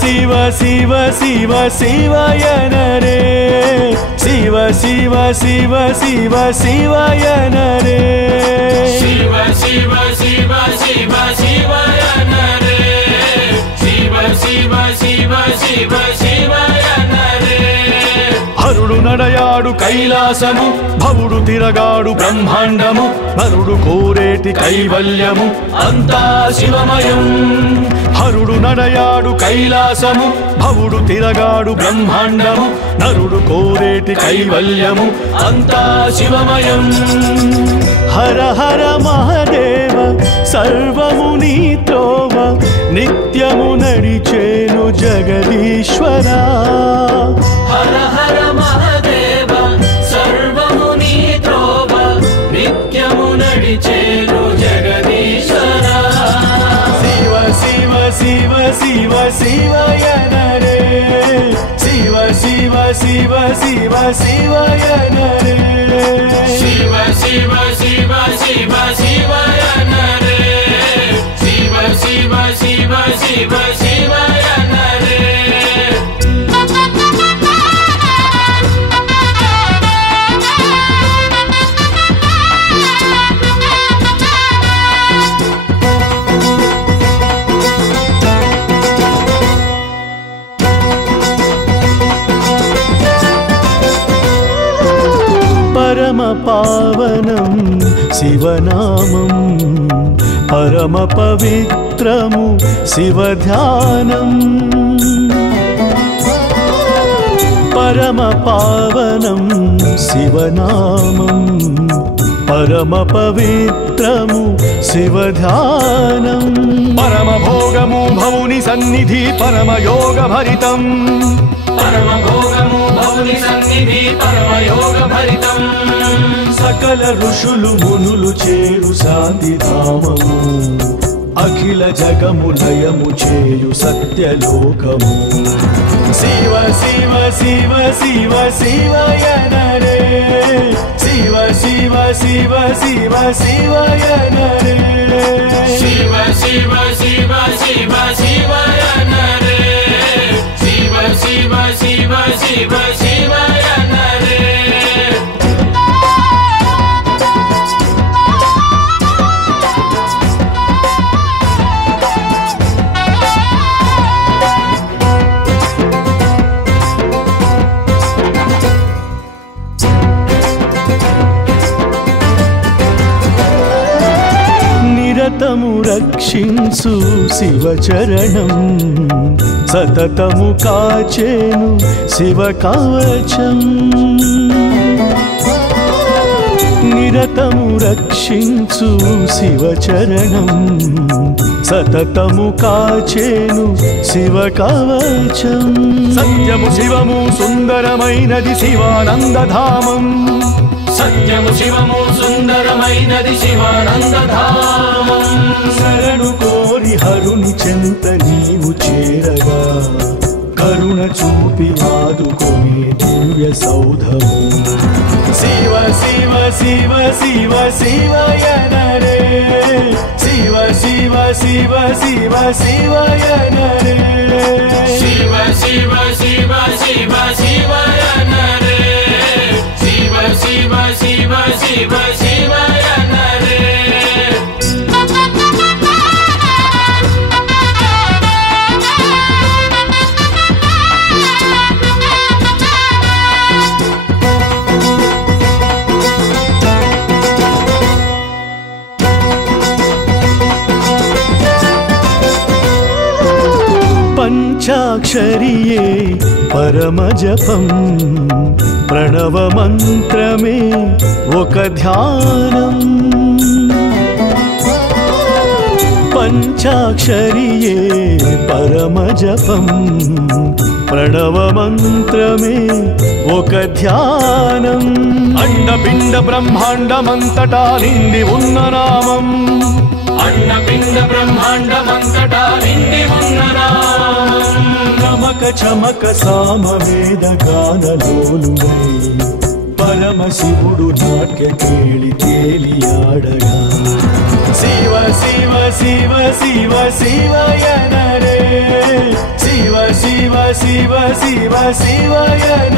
ಶಿವ ಶಿವ ಶಿವ ಶಿವಯನರೇ ಶಿವ ಶಿವ ಶಿವ ಶಿವ ಶಿವಯನರೇ ಶಿವ ಶಿವ ಶಿವ ಶಿವ ಶಿವಯನರೇ ಶಿವ ಶಿವ ಶಿವ ಶಿವ ಶಿವಯನರೇ హరుడు నడయాడు కైలాసము భవుడు తిరగాడు బ్రహ్మాండము నరుడు కోరేటి కైవల్యము అంతా శివమయం హరుడు నడయాడు కైలాసము భవుడు తిరగాడు బ్రహ్మాండము నరుడు కోరేటి కైవల్యము అంతా శివమయం హర హర మహదేవ సర్వము నీత్రోవ నిత్యము నడిచేను జగదీశ్వర హర హర మహదేవ సర్వము నీత్రోవ నిత్యము నడిచేను జగదీశ్వర శివ శివ శివ శివ శివయనరే శివ శివ శివ శివ శివయనరే శివ శివ శివ శివ శివయనరే శివ శివ శివ శివ శివయనరే పరమ పావనం శివనామం పరమ పవిత్రము శివధ్యానం పరమ పావనం శివనామం పరమ పవిత్రము శివధ్యానం పరమ భోగము భవుని సన్నిధి పరమ యోగ భరితం పరమ భోగము భౌని సన్నిధి పరమ యోగ భరితం సకల ఋషులు మునులు చేరు శాంతిధామము అఖిల జగము లయము చేయు సత్యలోకము శివ శివ శివ శివ శివయనరే శివ శివ శివ శివ శివయనరే శివ శివ శివ శివ శివయనరే శివ శివ శివ శివ శివయనరే నిరతము రక్షించు శివచరణం సతతము కాచేను శివ కవచం నిరతము రక్షించు శివచరణం సతతము కాచేను శివ కవచం సత్యము శివము సుందరమైనది శివానందధామం సత్యము శివము సుందరమైనది శివానందధామం శరణు కోరి హరుని చెంత నీవు చేరగా కరుణ చూపి ఆదుకొని దివ్య సౌధము శివ శివ శివ శివ శివయనరే శివ శివ శివ శివ శివయనరే శివ శివ శివ శివ శివయనరే శివ శివ శివ శివ శివయనరే పంచాక్షరియే పరమ జపం ప్రణవ మంత్రమే ఒక ధ్యానం పంచాక్షరియే పరమ జపం ప్రణవ మంత్రమే ఒక ధ్యానం అండపిండ బ్రహ్మాండమంతటా నిండి ఉన్న నామం అన్నపిండ బ్రహ్మాండమంతటా నిండి ఉన్న నామం నమక చమక సామవేద గానలోలువై పరమ శివుడు నాట్య కేళి తేలియాడగా శివ శివ శివ శివ శివయనరే శివ శివయ